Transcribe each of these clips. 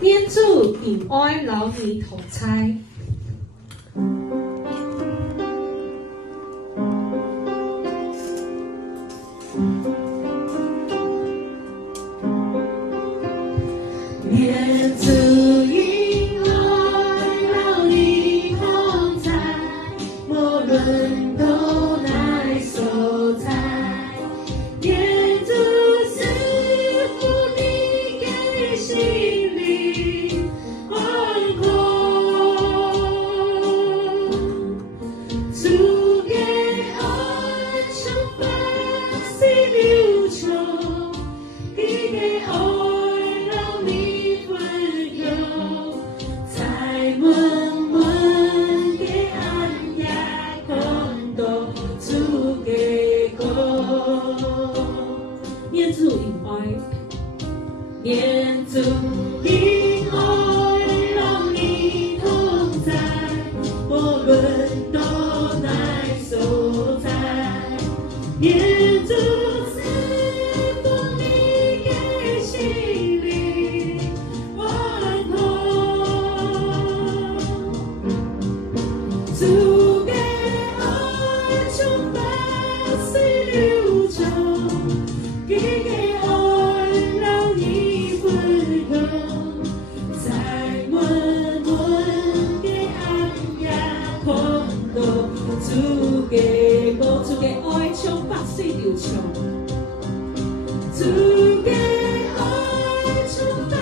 念主仁愛留你同在。念主仁愛留你同在，無論到哪所在。念主賜福你嘅心靈安康，主嘅愛充滿心流暢，佢嘅愛讓你分享，在悶悶嘅暗夜看到主嘅光。念主仁愛，念主仁愛讓你同在，無論到哪所在。念主賜福你嘅心靈安康，主嘅愛充滿心流暢，佢嘅愛讓你分享，在悶悶嘅暗夜看到主嘅光，主嘅愛充滿水流暢，主嘅愛充滿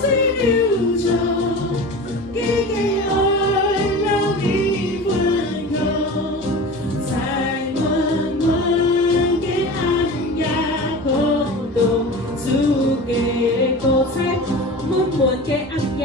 水流暢，佢嘅愛讓你分享，在悶悶嘅暗夜看到主嘅光，在悶悶嘅暗夜